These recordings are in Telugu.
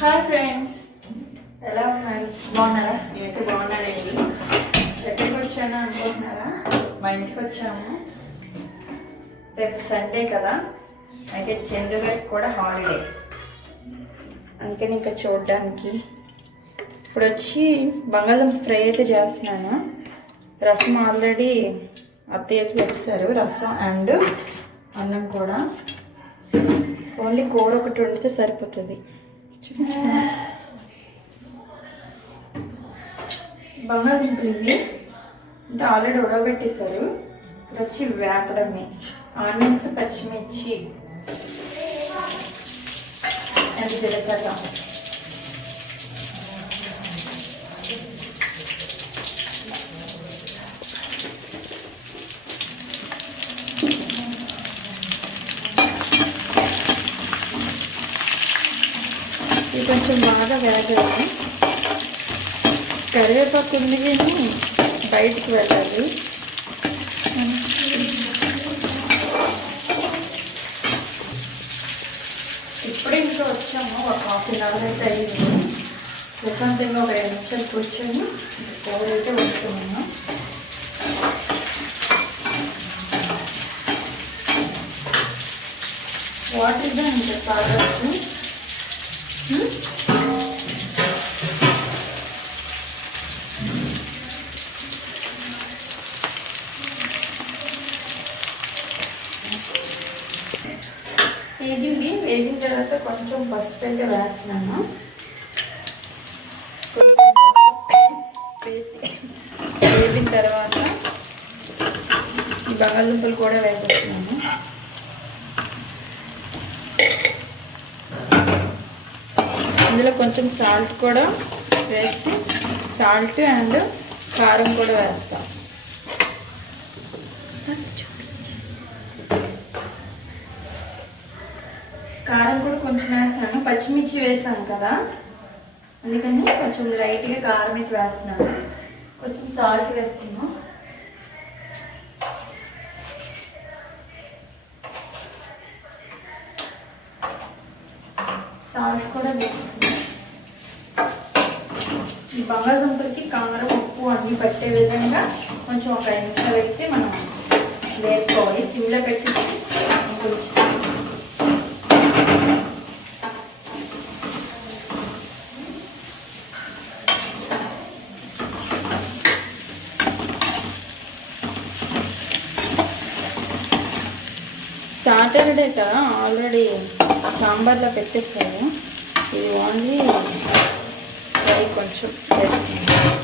హాయ్ ఫ్రెండ్స్ ఎలా ఉన్నారు? బాగున్నారా? నేనైతే బాగున్నానండి. ఎక్కడికి వచ్చాను అనుకుంటున్నారా? మా ఇంటికి వచ్చాము. రేపు సండే కదా? అయితే చంద్రు గారికి కూడా హాలిడే అందుకని ఇంకా చూడడానికి. ఇప్పుడు వచ్చి బంగాళదుంప ఫ్రై అయితే చేస్తున్నాను. రసం ఆల్రెడీ అత్తయ్య పెట్టేశారు. రసం అండ్ అన్నం కూడా. ఓన్లీ కూర ఒకటి వండితే సరిపోతుంది? బంగాళదుంపలు ఇవి అంటే ఆల్రెడీ ఉడకబెట్టేశారు. ఇప్పుడు వచ్చి వేపడమే. ఆనియన్స్ పచ్చిమిర్చి అది జీలకర్ర. ఇది కొంచెం బాగా వేగాలి కరివేపాకు ఉంది బయటికి వెళ్ళాలి. ఇప్పుడే ఇంకా వచ్చాము. ఒక హాఫ్ అన్ అవర్ అయితే అయ్యింది. ప్రశాంతంగా ఒక ఐదు నిమిషాలు కూర్చొని కూర అయితే వస్తున్నాము వాటర్ ఇస్ ఇంకా కావచ్చు వేగింది వేగిన తర్వాత కొంచెం పసుపు అయితే వేస్తున్నాను. వేసి వేగిన తర్వాత ఈ బంగాళదుంపలు కూడా వేసేస్తున్నాను. అందులో కొంచెం సాల్ట్ కూడా వేసి సాల్ట్ అండ్ కారం కూడా వేస్తాం. కారం కూడా కొంచెం వేస్తాను. పచ్చిమిర్చి వేసాను కదా. అందుకని కొంచెం లైట్గా కారం అయితే వేస్తున్నాను. కొంచెం సాల్ట్ వేసుకున్నాం సాల్ట్ కూడా వేసుకున్నాం ఈ బంగాళదుంపలకి కారం ఉప్పు అన్నీ పట్టే విధంగా కొంచెం ఒక ఐదు నిమిషాలు అయితే మనం వేపుకోవాలి. సిమ్లో పెట్టి కొంచెం సాటర్డే కదా ఆల్రెడీ సాంబార్లో పెట్టేస్తాను ఇది ఓన్లీ ఫ్రై కొంచెం వేసుకున్నాను.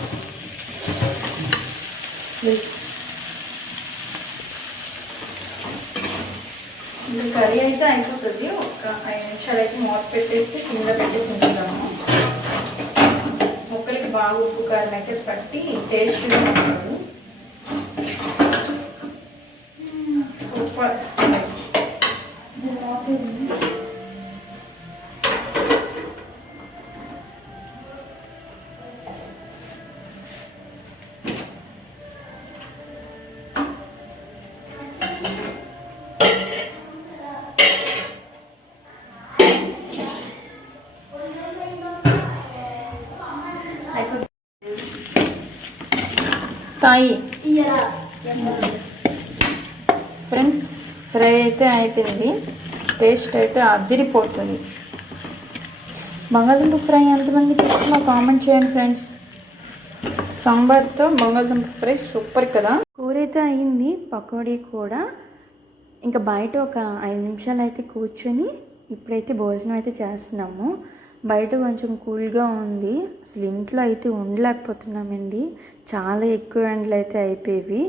ఇది కర్రీ అయితే అయిపోతుంది. ఒక ఐదు నిమిషాలు అయితే మూత పెట్టేసి కింద పెట్టేసి ఉంచుతాము ముక్కలకి బాగా ఉప్పు కారం అయితే పట్టి టేస్ట్గా ఉంటుంది సూపర్. సాయి. ఫ్రెండ్స్ ఫ్రై అయితే అయిపోయింది. టేస్ట్ అయితే అదిరిపోతుంది. బంగాళదుంప ఫ్రై ఎంతమంది తీసుకున్నా కామెంట్ చేయండి ఫ్రెండ్స్. సాంబార్తో బంగాళదుంప ఫ్రై సూపర్ కదా. కూర అయితే అయింది పకోడీ కూడా. ఇంకా బయట ఒక ఐదు నిమిషాలు అయితే కూర్చొని ఇప్పుడైతే భోజనం అయితే చేస్తున్నాము. బయట కొంచెం కూల్గా ఉంది. అసలు ఇంట్లో అయితే ఉండలేకపోతున్నామండి. చాలా ఎక్కువ ఎండలు అయితే అయిపోయేవి.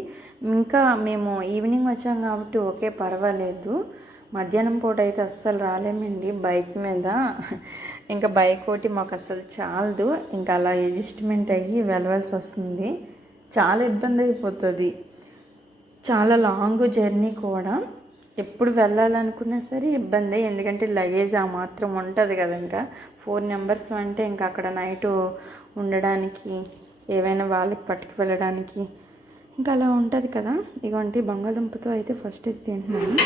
ఇంకా మేము ఈవినింగ్ వచ్చాం కాబట్టి ఓకే పర్వాలేదు. మధ్యాహ్నం పూట అయితే అస్సలు రాలేమండి బైక్ మీద. ఇంకా బైక్ ఒకటి మాకు అస్సలు చాలదు. ఇంకా అలా అడ్జస్ట్మెంట్ అయ్యి వెళ్ళవలసి వస్తుంది. చాలా ఇబ్బంది అయిపోతుంది. చాలా లాంగ్ జర్నీ కూడా. ఎప్పుడు వెళ్ళాలనుకున్నా సరే ఇబ్బంది. ఎందుకంటే లగేజ్ ఆ మాత్రం ఉంటుంది కదా ఇంకా. ఫోర్ నెంబర్స్ అంటే ఇంకా అక్కడ నైట్ ఉండడానికి ఏవైనా వాళ్ళకి పట్టుకు వెళ్ళడానికి ఇంకా అలా ఉంటుంది కదా. ఇగోంటి బంగాళదుంపతో అయితే ఫస్ట్ ఇది తింటున్నాను.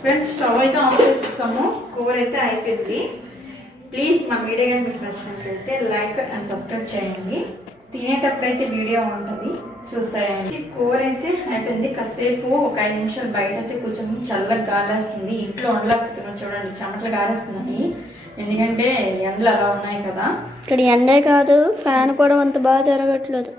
ఫ్రెండ్స్ స్టవ్ అయితే ఆన్ చేస్తాము కూర అయితే అయిపోయింది. ప్లీజ్ మా వీడియో కానీ మీకు నచ్చినట్లయితే లైక్ అండ్ సబ్స్క్రైబ్ చేయండి. తినేటప్పుడైతే వీడియో ఉంటుంది చూసాయండి కూర అయితే అయిపోయింది. కాసేపు ఒక ఐదు నిమిషాలు బయట అయితే కూర్చొని చల్లగా గాలేస్తుంది. ఇంట్లో వండలేకపోతున్నాం చూడండి. చెమటలు గాలేస్తున్నాయి ఎందుకంటే ఎండలు అలా ఉన్నాయి కదా. ఇక్కడ ఎండే కాదు. ఫ్యాన్ కూడా అంత బాగా జరగట్లేదు.